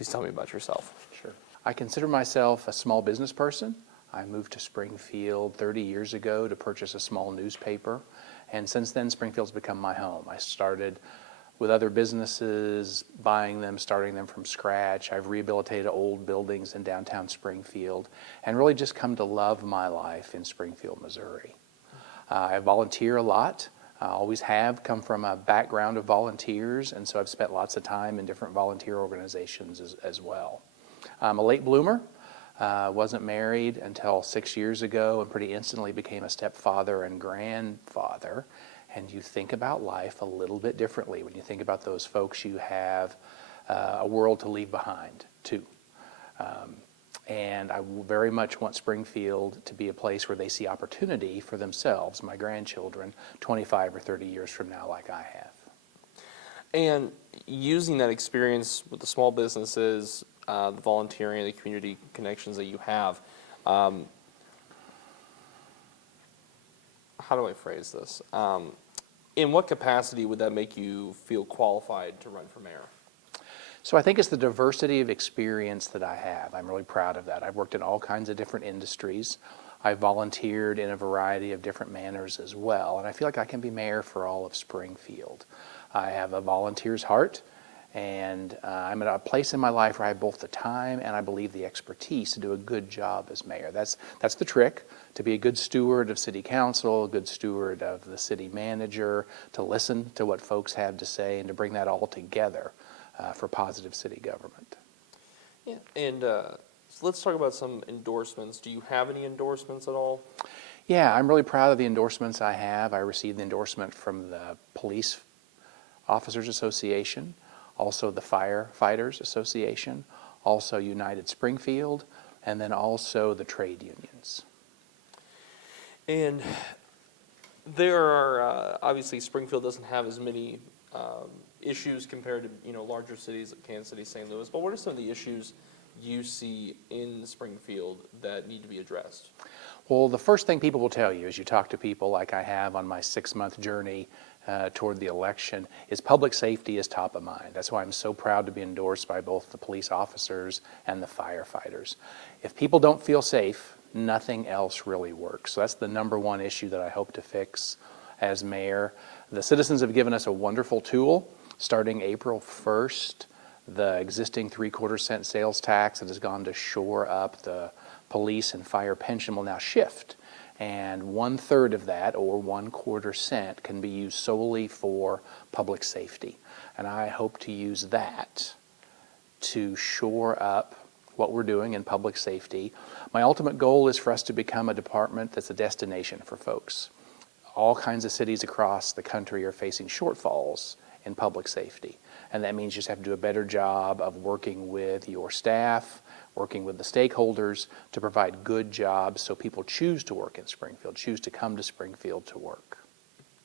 Please tell me about yourself. Sure. I consider myself a small business person. I moved to Springfield 30 years ago to purchase a small newspaper, and since then Springfield's become my home. I started with other businesses, buying them, starting them from scratch. I've rehabilitated old buildings in downtown Springfield and really just come to love my life in Springfield, Missouri. I volunteer a lot. I always have come from a background of volunteers, and so I've spent lots of time in different volunteer organizations as well. I'm a late bloomer. Wasn't married until 6 years ago and pretty instantly became a stepfather and grandfather. And you think about life a little bit differently when you think about those folks you have a world to leave behind too. And I very much want Springfield to be a place where they see opportunity for themselves, my grandchildren, 25 or 30 years from now like I have. And using that experience with the small businesses, the volunteering, the community connections that you have, how do I phrase this? In what capacity would that make you feel qualified to run for mayor? So I think it's the diversity of experience that I have. I'm really proud of that. I've worked in all kinds of different industries. I've volunteered in a variety of different manners as well, and I feel like I can be mayor for all of Springfield. I have a volunteer's heart, and I'm at a place in my life where I have both the time and I believe the expertise to do a good job as mayor. That's the trick, to be a good steward of city council, a good steward of the city manager, to listen to what folks have to say and to bring that all together for positive city government. Yeah, and so let's talk about some endorsements. Do you have any endorsements at all? Yeah, I'm really proud of the endorsements I have. I received the endorsement from the Police Officers Association, also the Firefighters Association, also United Springfield, and then also the trade unions. And there are, obviously Springfield doesn't have as many issues compared to larger cities like Kansas City, St. Louis, but what are some of the issues you see in Springfield that need to be addressed? Well, the first thing people will tell you as you talk to people like I have on my 6-month journey toward the election is public safety is top of mind. That's why I'm so proud to be endorsed by both the police officers and the firefighters. If people don't feel safe, nothing else really works. So that's the number one issue that I hope to fix as mayor. The citizens have given us a wonderful tool. Starting April 1st, the existing 3/4 cent sales tax that has gone to shore up the police and fire pension will now shift. And 1/3 of that, or 1/4 cent, can be used solely for public safety. And I hope to use that to shore up what we're doing in public safety. My ultimate goal is for us to become a department that's a destination for folks. All kinds of cities across the country are facing shortfalls in public safety. And that means you just have to do a better job of working with your staff, working with the stakeholders to provide good jobs so people choose to work in Springfield, choose to come to Springfield to work.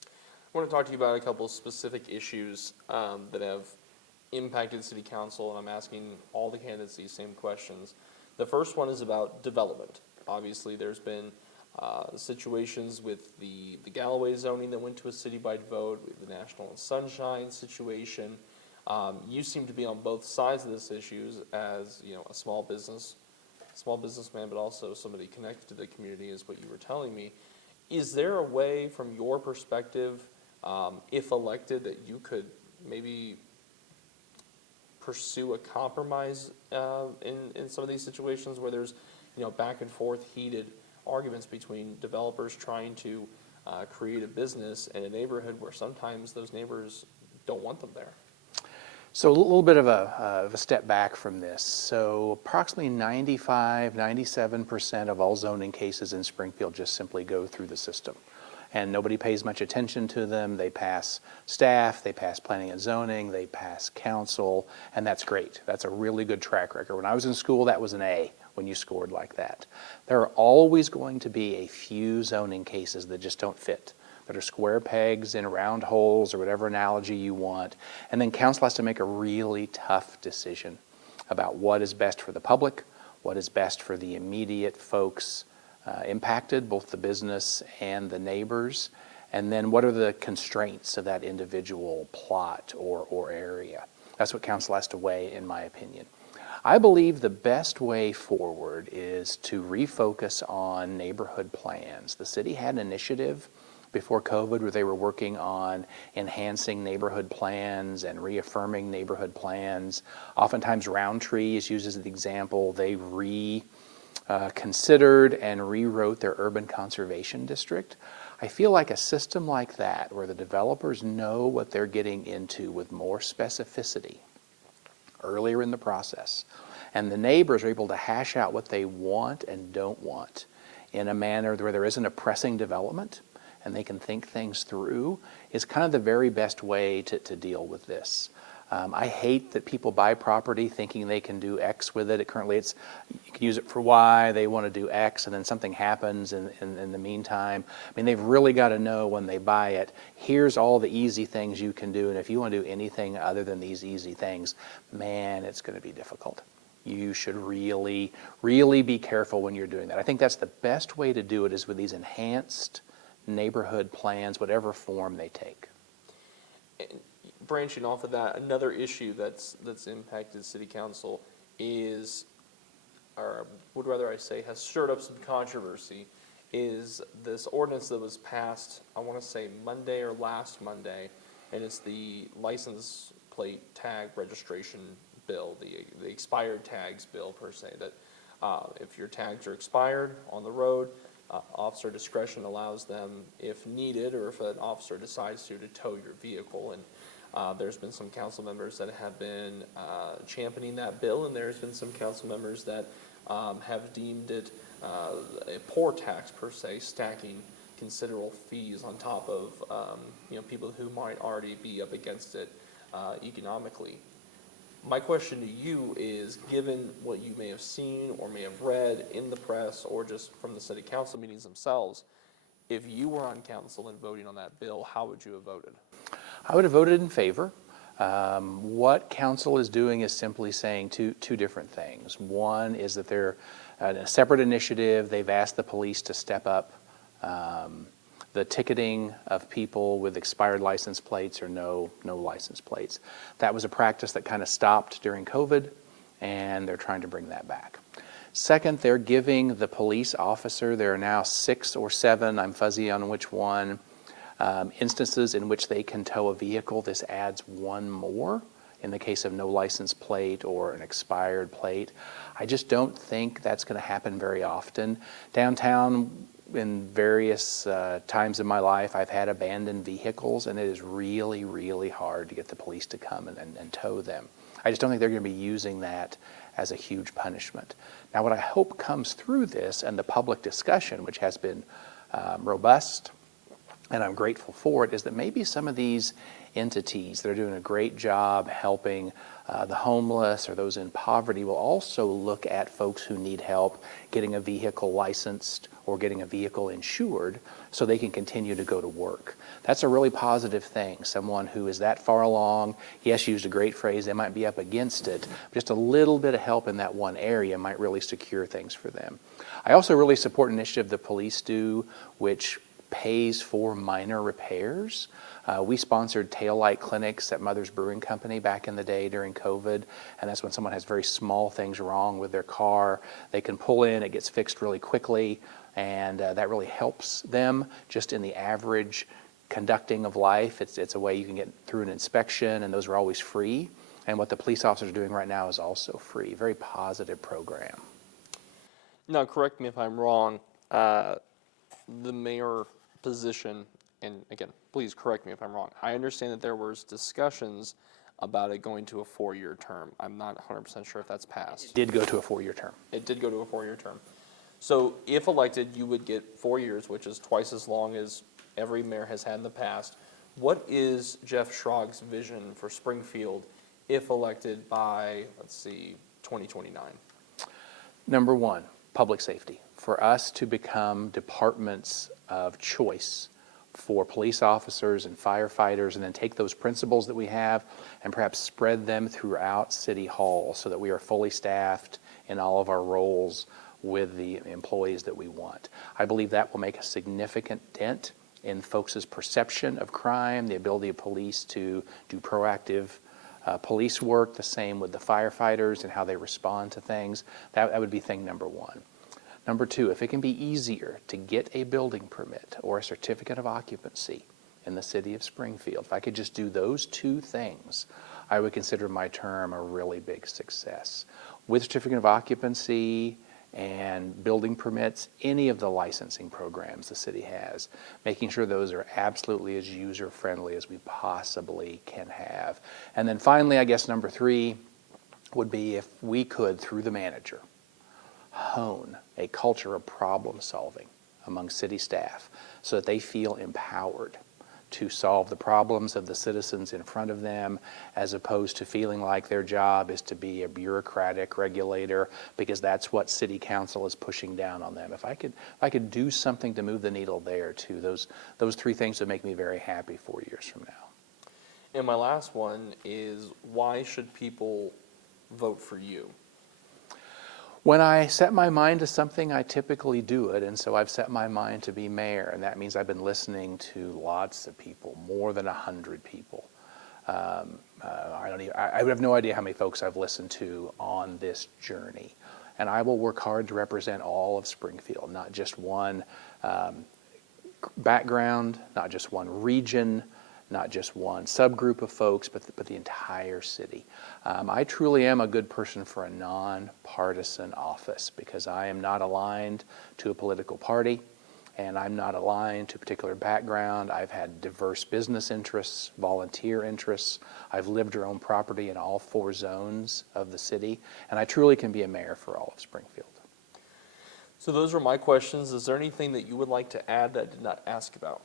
I want to talk to you about a couple of specific issues that have impacted City Council, and I'm asking all the candidates these same questions. The first one is about development. Obviously, there's been situations with the Galloway zoning that went to a citywide vote, with the National and Sunshine situation. You seem to be on both sides of this issues as a small businessman, but also somebody connected to the community, is what you were telling me. Is there a way, from your perspective, if elected, that you could maybe pursue a compromise in some of these situations where there's back and forth heated arguments between developers trying to create a business in a neighborhood where sometimes those neighbors don't want them there? So a little bit of a step back from this. So approximately 97% of all zoning cases in Springfield just simply go through the system. And nobody pays much attention to them. They pass staff, they pass planning and zoning, they pass council, and that's great. That's a really good track record. When I was in school, that was an A when you scored like that. There are always going to be a few zoning cases that just don't fit, that are square pegs in round holes, or whatever analogy you want. And then council has to make a really tough decision about what is best for the public, what is best for the immediate folks impacted, both the business and the neighbors, and then what are the constraints of that individual plot or area. That's what council has to weigh, in my opinion. I believe the best way forward is to refocus on neighborhood plans. The city had an initiative before COVID where they were working on enhancing neighborhood plans and reaffirming neighborhood plans. Oftentimes Roundtree is used as an example. They considered and rewrote their urban conservation district. I feel like a system like that, where the developers know what they're getting into with more specificity earlier in the process, and the neighbors are able to hash out what they want and don't want in a manner where there isn't a pressing development and they can think things through, is kind of the very best way to deal with this. I hate that people buy property thinking they can do X with it. Currently, you can use it for Y, they want to do X, and then something happens in the meantime. I mean, they've really got to know when they buy it, here's all the easy things you can do, and if you want to do anything other than these easy things, man, it's going to be difficult. You should really, really be careful when you're doing that. I think that's the best way to do it, is with these enhanced neighborhood plans, whatever form they take. And branching off of that, another issue that's impacted city council is, or would rather I say has stirred up some controversy, is this ordinance that was passed, I want to say Monday or last Monday, and it's the license plate tag registration bill, the expired tags bill per se, that if your tags are expired on the road, officer discretion allows them, if needed, or if an officer decides to tow your vehicle. And there's been some council members that have been championing that bill, and there's been some council members that have deemed it a poor tax per se, stacking considerable fees on top of people who might already be up against it economically. My question to you is, given what you may have seen or may have read in the press or just from the city council meetings themselves, if you were on council and voting on that bill, how would you have voted? I would have voted in favor. What council is doing is simply saying two different things. One is that they're a separate initiative. They've asked the police to step up the ticketing of people with expired license plates or no license plates. That was a practice that kind of stopped during COVID, and they're trying to bring that back. Second, they're giving the police officer, there are now 6 or 7, I'm fuzzy on which one, instances in which they can tow a vehicle. This adds one more in the case of no license plate or an expired plate. I just don't think that's going to happen very often. Downtown, in various times in my life, I've had abandoned vehicles, and it is really, really hard to get the police to come and tow them. I just don't think they're going to be using that as a huge punishment. Now, what I hope comes through this and the public discussion, which has been robust, and I'm grateful for it, is that maybe some of these entities that are doing a great job helping the homeless or those in poverty will also look at folks who need help getting a vehicle licensed or getting a vehicle insured so they can continue to go to work. That's a really positive thing. Someone who is that far along, yes, used a great phrase, they might be up against it, just a little bit of help in that one area might really secure things for them. I also really support an initiative the police do, which pays for minor repairs. We sponsored taillight clinics at Mother's Brewing Company back in the day during COVID, and that's when someone has very small things wrong with their car. They can pull in, it gets fixed really quickly, and that really helps them just in the average conducting of life. It's a way you can get through an inspection, and those are always free. And what the police officers are doing right now is also free. Very positive program. Now, correct me if I'm wrong, the mayor position, and again, please correct me if I'm wrong. I understand that there was discussions about it going to a 4-year term. I'm not 100% sure if that's passed. It did go to a 4-year term. It did go to a 4-year term. So if elected, you would get 4 years, which is twice as long as every mayor has had in the past. What is Jeff Schrag's vision for Springfield if elected by, 2029? Number one, public safety. For us to become departments of choice for police officers and firefighters, and then take those principles that we have and perhaps spread them throughout City Hall so that we are fully staffed in all of our roles with the employees that we want. I believe that will make a significant dent in folks' perception of crime, the ability of police to do proactive police work, the same with the firefighters and how they respond to things. That would be thing number one. Number two, if it can be easier to get a building permit or a certificate of occupancy in the city of Springfield, if I could just do those two things, I would consider my term a really big success. With certificate of occupancy and building permits, any of the licensing programs the city has, making sure those are absolutely as user-friendly as we possibly can have. And then finally, I guess number three would be if we could, through the manager, hone a culture of problem solving among city staff so that they feel empowered to solve the problems of the citizens in front of them, as opposed to feeling like their job is to be a bureaucratic regulator, because that's what city council is pushing down on them. If I could do something to move the needle there too, those three things would make me very happy 4 years from now. And my last one is, why should people vote for you? When I set my mind to something, I typically do it, and so I've set my mind to be mayor, and that means I've been listening to lots of people, more than 100 people. I have no idea how many folks I've listened to on this journey, and I will work hard to represent all of Springfield, not just one background, not just one region, not just one subgroup of folks, but the entire city. I truly am a good person for a nonpartisan office because I am not aligned to a political party, and I'm not aligned to a particular background. I've had diverse business interests, volunteer interests. I've lived or owned property in all 4 zones of the city, and I truly can be a mayor for all of Springfield. So those are my questions. Is there anything that you would like to add that I did not ask about?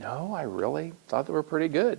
No, I really thought they were pretty good.